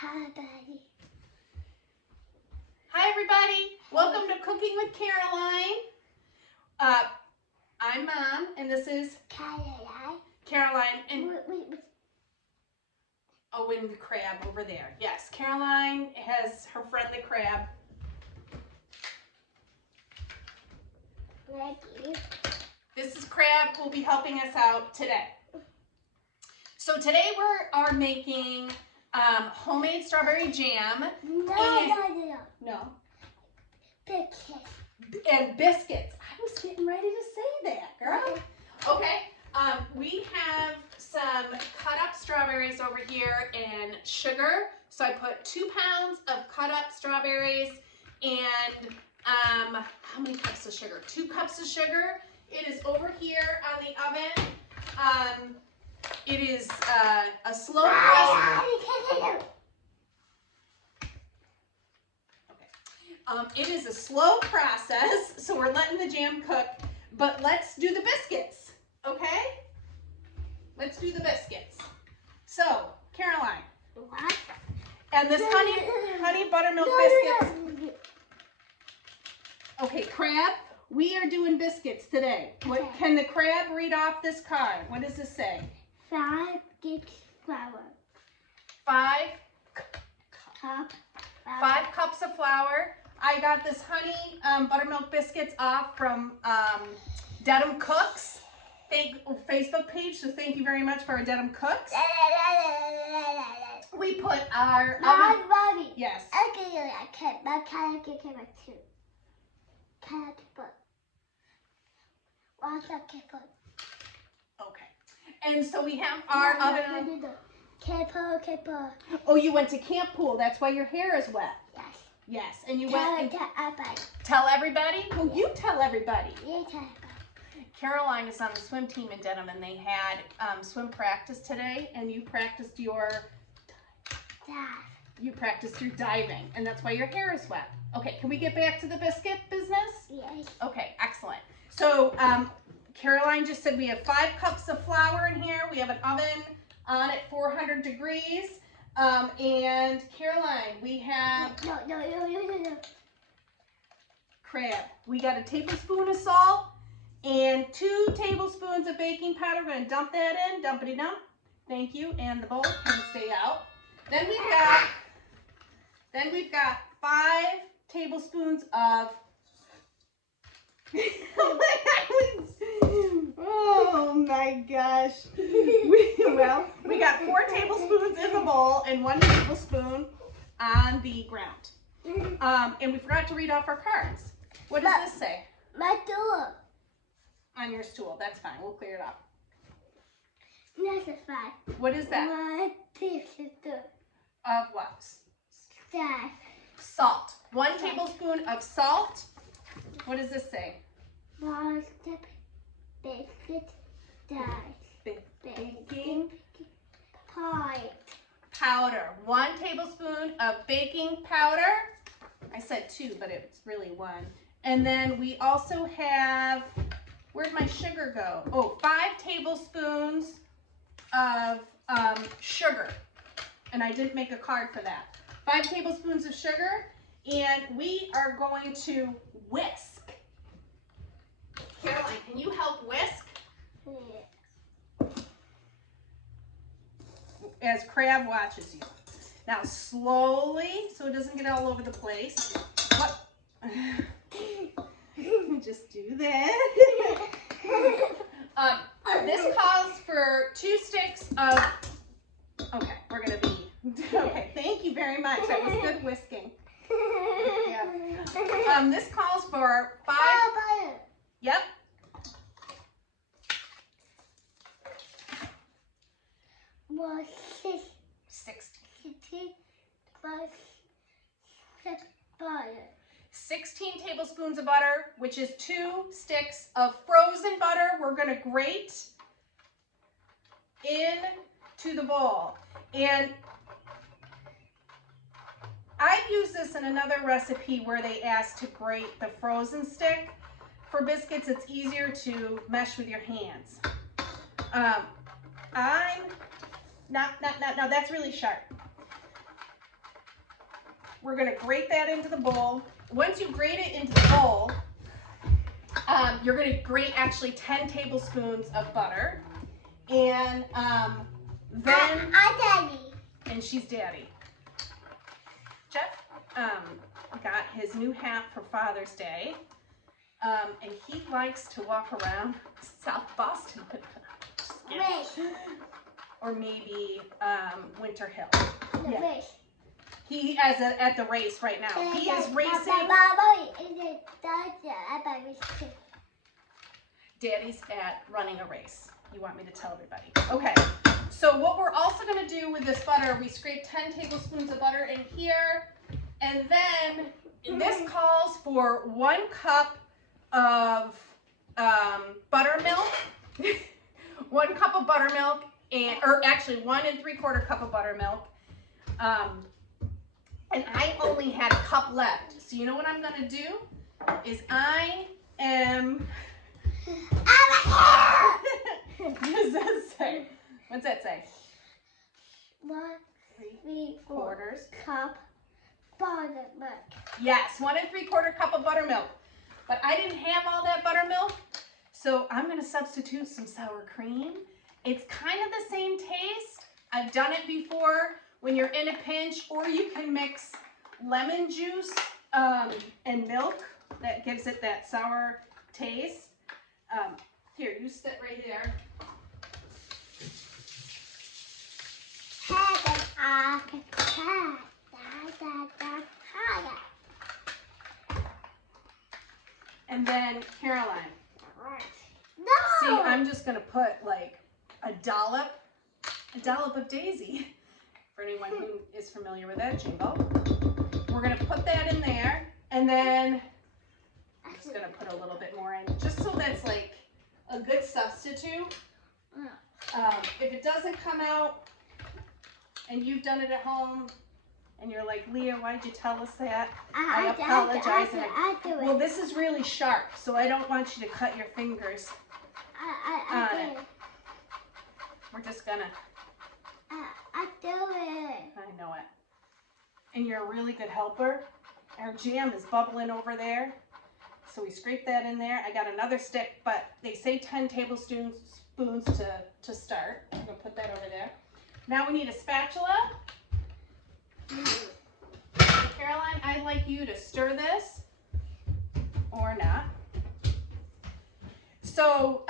Hi, buddy. Hi, everybody. Welcome to Cooking with Caroline. I'm Mom, and this is Caroline. And oh, and the crab over there. Yes, Caroline has her friend the crab. This is Crab who will be helping us out today. So today we are making homemade strawberry jam. No. Biscuits. And biscuits. I was getting ready to say that, girl. Okay. We have some cut up strawberries over here and sugar. So I put 2 pounds of cut up strawberries and how many cups of sugar? 2 cups of sugar. It is over here on the oven. It is a slow process. It is a slow process, so we're letting the jam cook, but let's do the biscuits, okay? Let's do the biscuits. So, Caroline. What? And this honey buttermilk biscuits. Okay, Crab, we are doing biscuits today. What, can the crab read off this card? What does this say? 5 cups flour. 5 cups of flour. I got this honey buttermilk biscuits off from Dedham Cooks Facebook page, so thank you very much for our Dedham Cooks. We put our Mommy. Yes. Okay. And so we have our oven. Oh, you went to Camp Pool. That's why your hair is wet. Yes. Yes, and you went. Tell Tell everybody? Well, you tell everybody. You tell everybody. Caroline is on the swim team in Dedham, and they had swim practice today, and you practiced your diving, and that's why your hair is wet. Okay, can we get back to the biscuit business? Yes. Okay, excellent. So Caroline just said we have 5 cups of flour in here. We have an oven on at 400 degrees. And Caroline, we have No. Crab. We got a tablespoon of salt and 2 tablespoons of baking powder. We're gonna dump that in, dumpity-dump. Thank you, and the bowl can stay out. Then we've got 5 tablespoons of oh my gosh. We got 4 tablespoons in the bowl and 1 tablespoon on the ground. And we forgot to read off our cards. What does this say? My door. On your stool. That's fine. We'll clear it up. This is fine. What is that? My sister. Of what? Salt. 1 tablespoon of salt. What does this say? My biscuit Baking powder. 1 tablespoon of baking powder. I said 2, but it's really 1. And then we also have, where'd my sugar go? Oh, 5 tablespoons of sugar. And I didn't make a card for that. 5 tablespoons of sugar. And we are going to whisk. Caroline, can you help whisk? Yeah. As Crab watches you. Now slowly, so it doesn't get all over the place. What? Just do that. This calls for 2 sticks of, okay, we're gonna be, okay, thank you very much. That was good whisking. Yeah. This calls for 5, yep. Well, 16 tablespoons of butter, which is 2 sticks of frozen butter. We're going to grate into the bowl. And I've used this in another recipe where they asked to grate the frozen stick. For biscuits, it's easier to mesh with your hands. I'm not, that's really sharp. we're gonna grate that into the bowl. Once you grate it into the bowl, you're gonna grate actually 10 tablespoons of butter. And then, Daddy. and she's Daddy. Jeff got his new hat for Father's Day. And he likes to walk around South Boston. Or maybe Winter Hill. Yeah. He is at the race right now. He is racing. Daddy's at running a race. You want me to tell everybody? Okay. So what we're also going to do with this butter, we scrape 10 tablespoons of butter in here. And then this calls for 1 cup of buttermilk. 1 cup of buttermilk, or actually 1 3/4 cup of buttermilk. And I only had a cup left. So you know what I'm gonna do is I am. What does that say? What's that say? 1 3/4 cup buttermilk. Yes, 1 3/4 cup of buttermilk. But I didn't have all that buttermilk, so I'm gonna substitute some sour cream. It's kind of the same taste. I've done it before when you're in a pinch, or you can mix lemon juice and milk. That gives it that sour taste. Here, you sit right there. And then Caroline. No. See, I'm just gonna put like a dollop of Daisy. For anyone who is familiar with that jingle. We're gonna put that in there, and then I'm just gonna put a little bit more in, just so that's like a good substitute. If it doesn't come out, and you've done it at home, and you're like, Leah, why'd you tell us that? I apologize. Well, this is really sharp, so I don't want you to cut your fingers on it. We're just gonna. I do it. I know it. And you're a really good helper. Our jam is bubbling over there. So we scrape that in there. I got another stick, but they say 10 tablespoons to start. I'm gonna put that over there. Now we need a spatula. Caroline, I'd like you to stir this, or not. So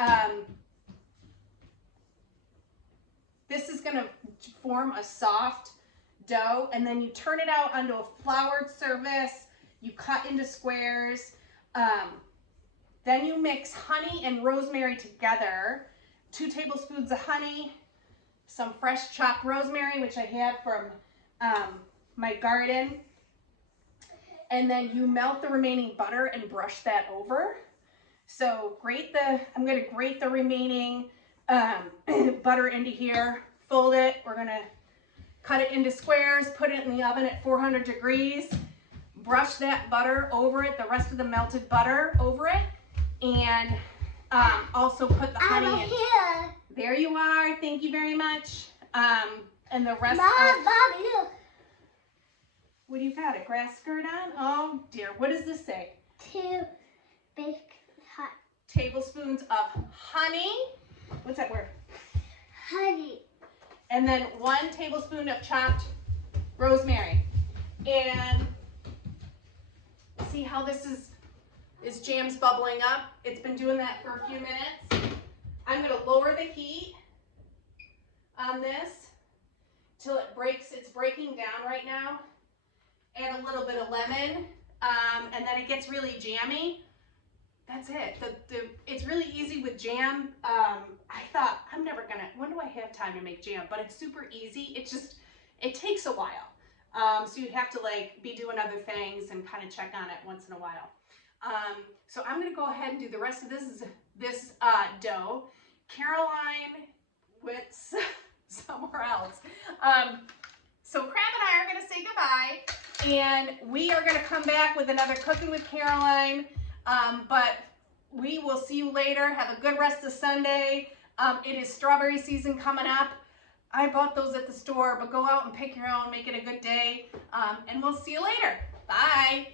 this is gonna form a soft dough, and then you turn it out onto a floured surface. You cut into squares. Then you mix honey and rosemary together. 2 tablespoons of honey, some fresh chopped rosemary, which I have from my garden. And then you melt the remaining butter and brush that over. So I'm gonna grate the remaining butter into here, fold it. We're gonna cut it into squares, put it in the oven at 400 degrees, brush that butter over it, the rest of the melted butter over it, and also put the honey in. Here. There you are, thank you very much. And the rest Mom, look. What do you got, a grass skirt on? Oh dear, what does this say? 2 big hot Tablespoons of honey. What's that word? honey. And then 1 tablespoon of chopped rosemary. And see how this is jam's bubbling up? It's been doing that for a few minutes. I'm gonna lower the heat on this till it breaks. It's breaking down right now. Add a little bit of lemon, and then it gets really jammy. That's it. It's really easy with jam. I thought, when do I have time to make jam? But it's super easy. It takes a while. So you have to like be doing other things and kind of check on it once in a while. So I'm gonna go ahead and do the rest of this dough. Caroline went somewhere else. So Crab and I are gonna say goodbye, and we are gonna come back with another Cooking with Caroline. But we will see you later. Have a good rest of Sunday. It is strawberry season coming up. I bought those at the store, but go out and pick your own, make it a good day, and we'll see you later. Bye.